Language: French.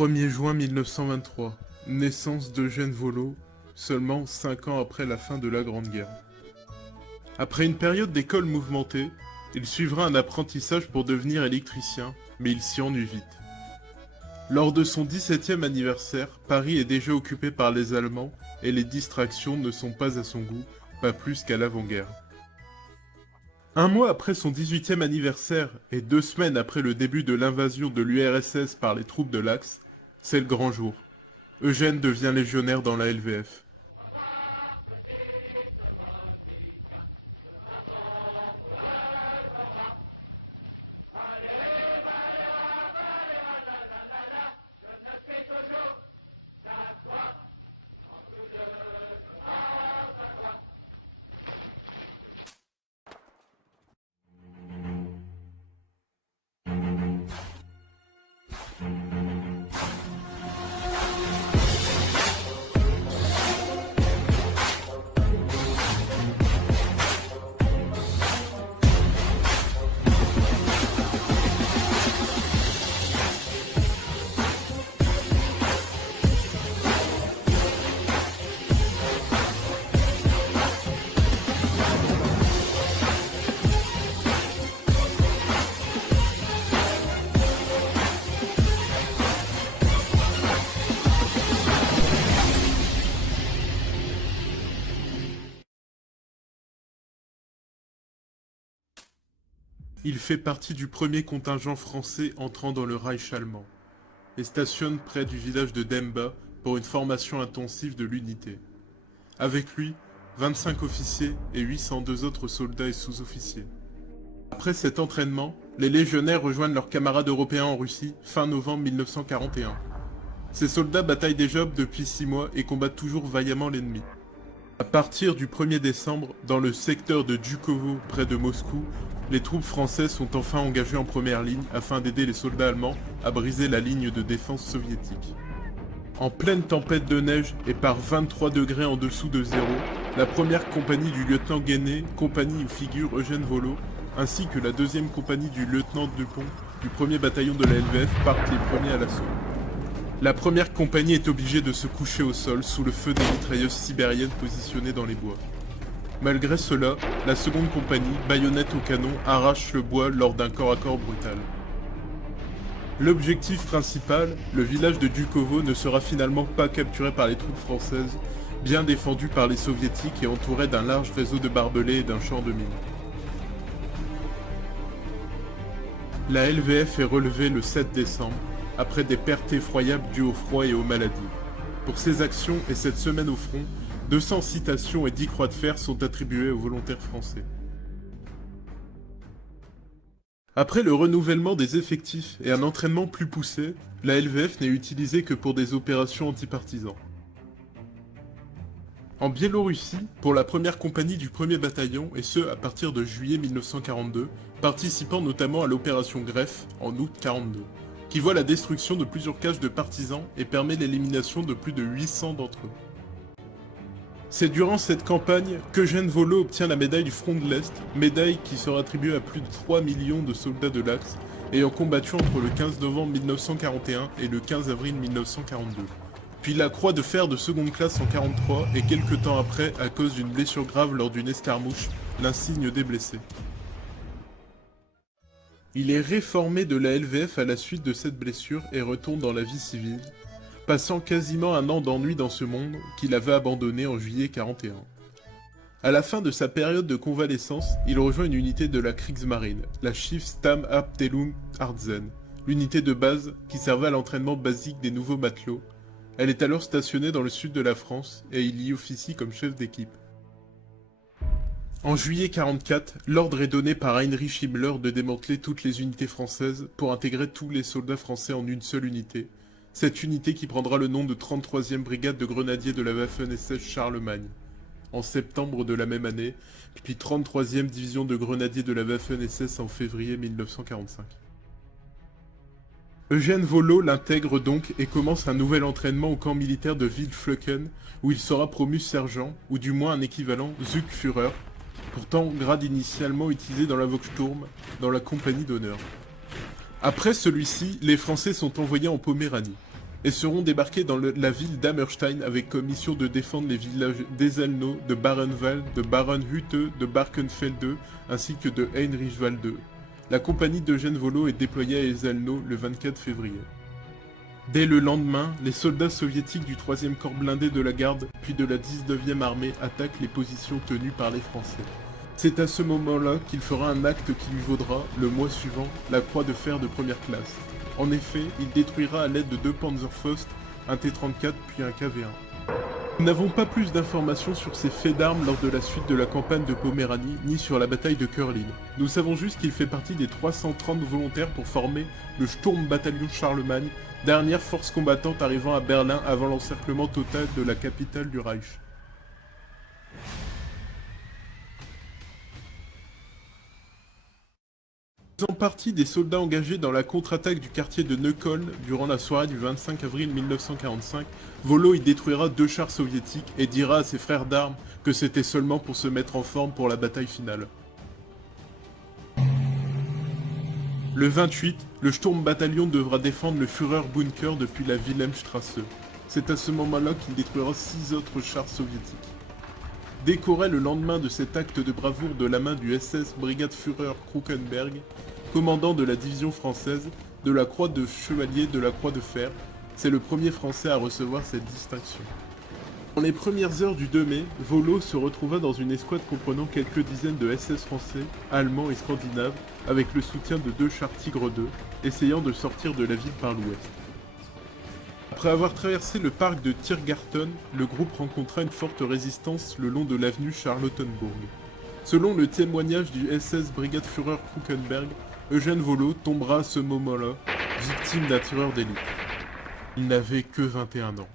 1er juin 1923, naissance d'Eugène Vollot, seulement 5 ans après la fin de la Grande Guerre. Après une période d'école mouvementée, il suivra un apprentissage pour devenir électricien, mais il s'y ennuie vite. Lors de son 17e anniversaire, Paris est déjà occupé par les Allemands et les distractions ne sont pas à son goût, pas plus qu'à l'avant-guerre. Un mois après son 18e anniversaire et 2 semaines après le début de l'invasion de l'URSS par les troupes de l'Axe, c'est le grand jour. Eugène devient légionnaire dans la LVF. Il fait partie du premier contingent français entrant dans le Reich allemand et stationne près du village de Demba pour une formation intensive de l'unité. Avec lui, 25 officiers et 802 autres soldats et sous-officiers. Après cet entraînement, les légionnaires rejoignent leurs camarades européens en Russie fin novembre 1941. Ces soldats bataillent déjà depuis 6 mois et combattent toujours vaillamment l'ennemi. À partir du 1er décembre, dans le secteur de Djukovo, près de Moscou, les troupes françaises sont enfin engagées en première ligne afin d'aider les soldats allemands à briser la ligne de défense soviétique. En pleine tempête de neige et par 23 degrés en dessous de zéro, la première compagnie du lieutenant Guéné, compagnie où figure Eugène Vollot, ainsi que la deuxième compagnie du lieutenant Dupont du 1er bataillon de la LVF partent les premiers à l'assaut. La première compagnie est obligée de se coucher au sol sous le feu des mitrailleuses sibériennes positionnées dans les bois. Malgré cela, la seconde compagnie, baïonnette au canon, arrache le bois lors d'un corps-à-corps brutal. L'objectif principal, le village de Djukovo, ne sera finalement pas capturé par les troupes françaises, bien défendu par les soviétiques et entouré d'un large réseau de barbelés et d'un champ de mines. La LVF est relevée le 7 décembre, après des pertes effroyables dues au froid et aux maladies. Pour ces actions et cette semaine au front, 200 citations et 10 croix de fer sont attribuées aux volontaires français. Après le renouvellement des effectifs et un entraînement plus poussé, la LVF n'est utilisée que pour des opérations antipartisans. En Biélorussie, pour la première compagnie du 1er bataillon, et ce à partir de juillet 1942, participant notamment à l'opération Greffe en août 1942, qui voit la destruction de plusieurs caches de partisans et permet l'élimination de plus de 800 d'entre eux. C'est durant cette campagne qu'Eugène Vollot obtient la médaille du Front de l'Est, médaille qui sera attribuée à plus de 3 millions de soldats de l'Axe, ayant combattu entre le 15 novembre 1941 et le 15 avril 1942. Puis la croix de fer de seconde classe en 1943 et quelques temps après, à cause d'une blessure grave lors d'une escarmouche, l'insigne des blessés. Il est réformé de la LVF à la suite de cette blessure et retourne dans la vie civile, passant quasiment un an d'ennui dans ce monde qu'il avait abandonné en juillet 1941. À la fin de sa période de convalescence, il rejoint une unité de la Kriegsmarine, la Schiffsstammabteilung Artzen, l'unité de base qui servait à l'entraînement basique des nouveaux matelots. Elle est alors stationnée dans le sud de la France et il y officie comme chef d'équipe. En juillet 1944, l'ordre est donné par Heinrich Himmler de démanteler toutes les unités françaises pour intégrer tous les soldats français en une seule unité. Cette unité qui prendra le nom de 33e brigade de grenadiers de la Waffen-SS Charlemagne, en septembre de la même année, puis 33e division de grenadiers de la Waffen-SS en février 1945. Eugène Vollot l'intègre donc et commence un nouvel entraînement au camp militaire de Wildflöcken, où il sera promu sergent, ou du moins un équivalent Zugführer, pourtant grade initialement utilisé dans la Volkssturm, dans la compagnie d'honneur. Après celui-ci, les Français sont envoyés en Poméranie. et seront débarqués dans la ville d'Hammerstein avec comme mission de défendre les villages d'Eselno, de Barenwald, de Barenhütte, de Barkenfelde, ainsi que de Heinrichwalde. La compagnie d'Eugène Vollot est déployée à Eselno le 24 février. Dès le lendemain, les soldats soviétiques du 3e corps blindé de la garde, puis de la 19e armée attaquent les positions tenues par les Français. C'est à ce moment-là qu'il fera un acte qui lui vaudra, le mois suivant, la croix de fer de première classe. En effet, il détruira à l'aide de 2 Panzerfaust, un T-34 puis un KV-1. Nous n'avons pas plus d'informations sur ces faits d'armes lors de la suite de la campagne de Poméranie, ni sur la bataille de Curlin. Nous savons juste qu'il fait partie des 330 volontaires pour former le Sturmbataillon Charlemagne, dernière force combattante arrivant à Berlin avant l'encerclement total de la capitale du Reich. Faisant partie des soldats engagés dans la contre-attaque du quartier de Neukölln durant la soirée du 25 avril 1945, Vollot y détruira 2 chars soviétiques et dira à ses frères d'armes que c'était seulement pour se mettre en forme pour la bataille finale. Le 28, le Sturmbataillon devra défendre le Führerbunker depuis la Wilhelmstrasse. C'est à ce moment-là qu'il détruira 6 autres chars soviétiques. Décoré le lendemain de cet acte de bravoure de la main du SS Brigadeführer Krukenberg, commandant de la division française, de la croix de chevalier de la croix de fer, c'est le premier Français à recevoir cette distinction. Dans les premières heures du 2 mai, Vollot se retrouva dans une escouade comprenant quelques dizaines de SS français, allemands et scandinaves, avec le soutien de 2 chars Tigre II, essayant de sortir de la ville par l'ouest. Après avoir traversé le parc de Tiergarten, le groupe rencontra une forte résistance le long de l'avenue Charlottenburg. Selon le témoignage du SS Brigadeführer Krukenberg, Eugène Vollot tombera à ce moment-là, victime d'un tireur d'élite. Il n'avait que 21 ans.